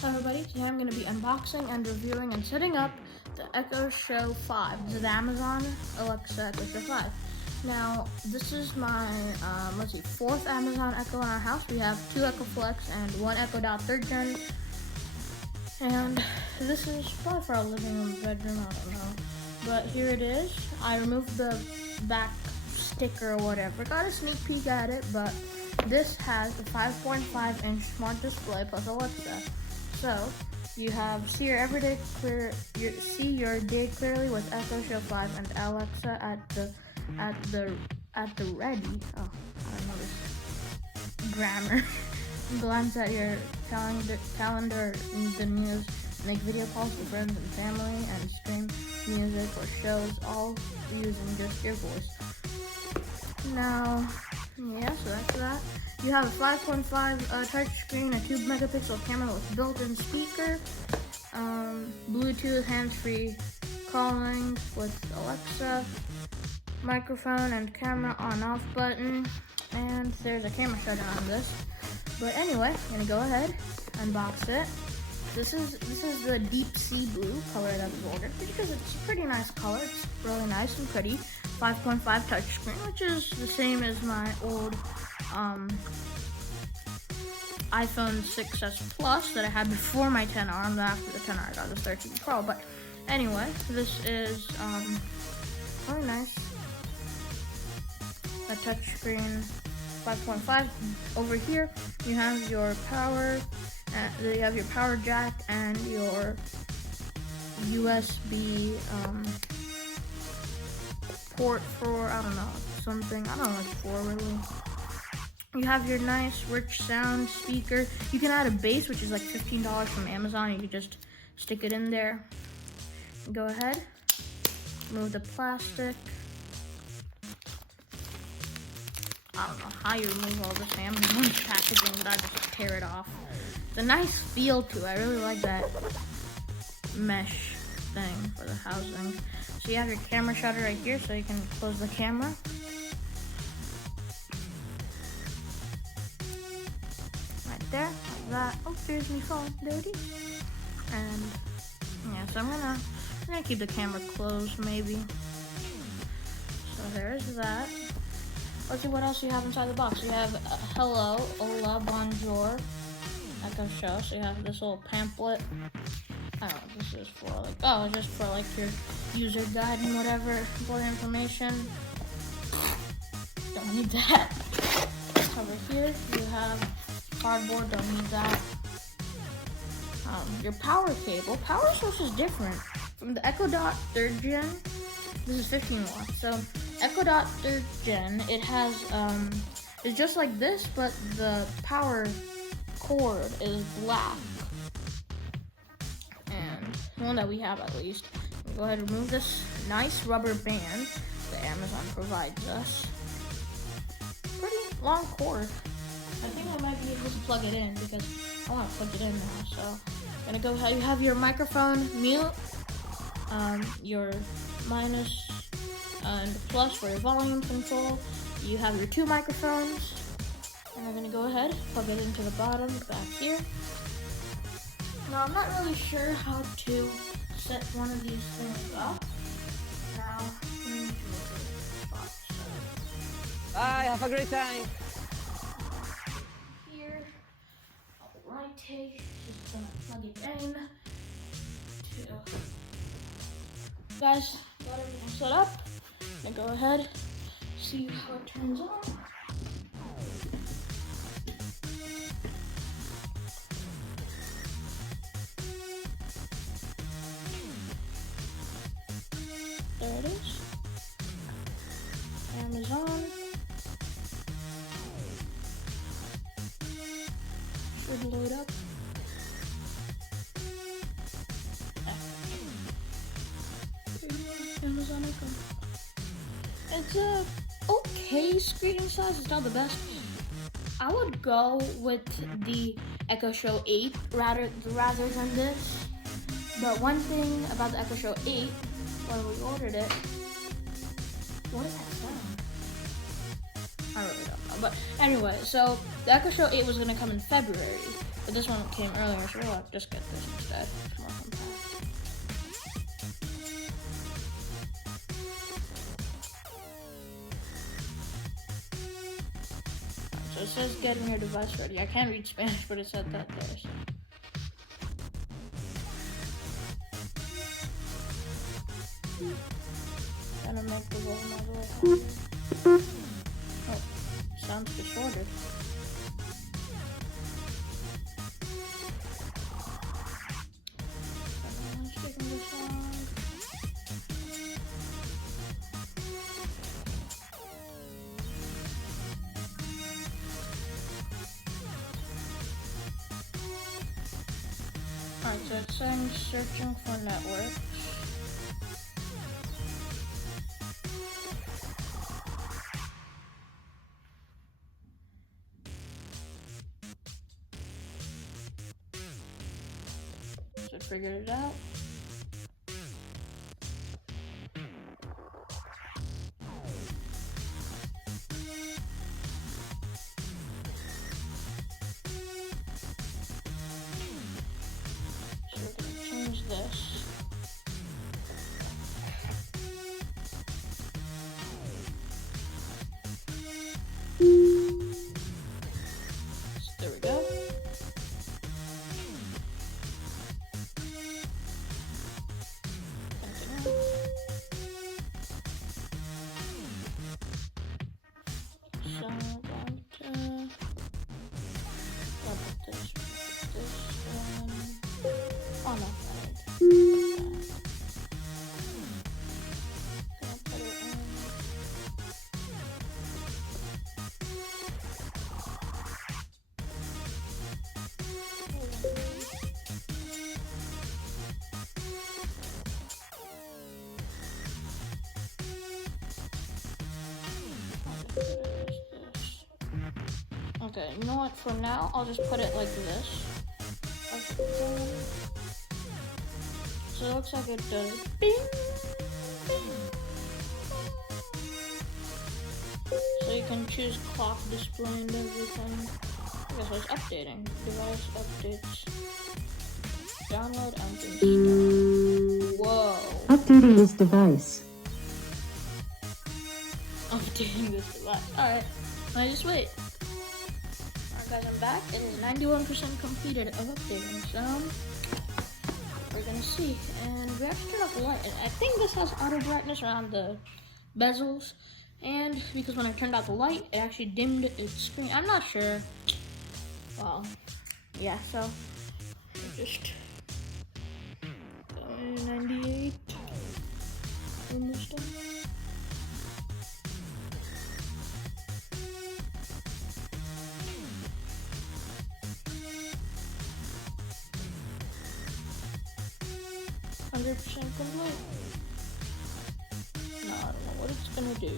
Hello everybody, today I'm going to be unboxing and reviewing and setting up the Echo Show 5. This is the Amazon Alexa Echo Show 5. Now, this is my, fourth Amazon Echo in our house. We have 2 Echo Flex and 1 Echo Dot 3rd Gen. And this is probably for our living room, bedroom, I don't know. But here it is. I removed the back sticker or whatever. Got a sneak peek at it, but this has a 5.5-inch smart display plus Alexa. So you have see your day clearly with Echo Show 5 and Alexa at the ready. Oh, I don't know this grammar. Glance at your calendar in the news, make video calls with friends and family, and stream music or shows, all using just your voice. Now, yeah, so that's that. You have a 5.5 touchscreen, a 2 megapixel camera with built-in speaker, Bluetooth hands-free calling with Alexa, microphone and camera on-off button, and there's a camera shutter on this. But anyway, I'm gonna go ahead, unbox it. This is the deep sea blue color that was ordered because it's a pretty nice color. It's really nice and pretty. 5.5 touchscreen, which is the same as my old iPhone 6s Plus that I had before my 10R. And after the 10R, I got the 13 Pro. But anyway, this is really nice. A touchscreen 5.5. Over here, you have your power. You have your power jack and your USB port for, I don't know, something. I don't know what it's for, really. You have your nice, rich sound speaker. You can add a bass, which is like $15 from Amazon. You can just stick it in there. Go ahead, remove the plastic. I don't know how you remove all this Amazon packaging, but I just tear it off. It's a nice feel to it. I really like that mesh thing for the housing. So you have your camera shutter right here, so you can close the camera. Right there, like that. Oh, there's my phone. There it is. And yeah, so I'm gonna keep the camera closed, maybe. So there's that. Let's see what else you have inside the box. You have hello, hola, bonjour, Echo Show. So you have this little pamphlet. I don't know what this is for. Like, oh, just for like your user guide and whatever important information. Don't need that. Over here you have cardboard. Don't need that. Your power cable. Power source is different from the Echo Dot 3rd Gen. This is 15 watts. So Echo Dot 3rd Gen, it has it's just like this, but the power cord is black. And the one that we have, at least. We'll go ahead and remove this nice rubber band that Amazon provides us. Pretty long cord. I think I might be able to plug it in because I want to plug it in now. So I'm gonna go ahead. You have your microphone mute, your minus and plus for your volume control. You have your 2 microphones, and we're gonna go ahead, plug it into the bottom back here. Now I'm not really sure how to set one of these things up. Now we need to look at the spot. Bye, have a great time. Here, alrighty, just gonna plug it in. Guys, got everything set up. I'm gonna go ahead, see how it turns on. There it is. Amazon. Should load up. Amazon Echo. It's a okay screen size. It's not the best. I would go with the Echo Show 8 rather than this. But one thing about the Echo Show 8, when we ordered it, what is that sound? I really don't know. But anyway, so the Echo Show 8 was gonna come in February, but this one came earlier, so we'll just get this instead. It's more compact. So it says getting your device ready. I can't read Spanish, but it said that there. So. Gonna make the volume all the way higher. Oh, sounds disordered. Alright, so it's saying searching for networks. So it figured it out. So we're gonna change this. So there we go. So I'm going to put this one. Oh no, right. Gonna put it in. Okay, you know what? For now, I'll just put it like this. So it looks like it does bing, bing. So you can choose clock display and everything. I guess I was updating. Device updates. Download and install. Whoa. Updating this device. Updating this device. Alright, I just wait. Alright guys, I'm back. It is 91% completed of updating, so we're gonna see. And we have to turn off the light. And I think this has auto brightness around the bezels. And because when I turned out the light, it actually dimmed its screen. I'm not sure. Well, yeah, so just 98. Almost done. %complete. No, I don't know what it's gonna do.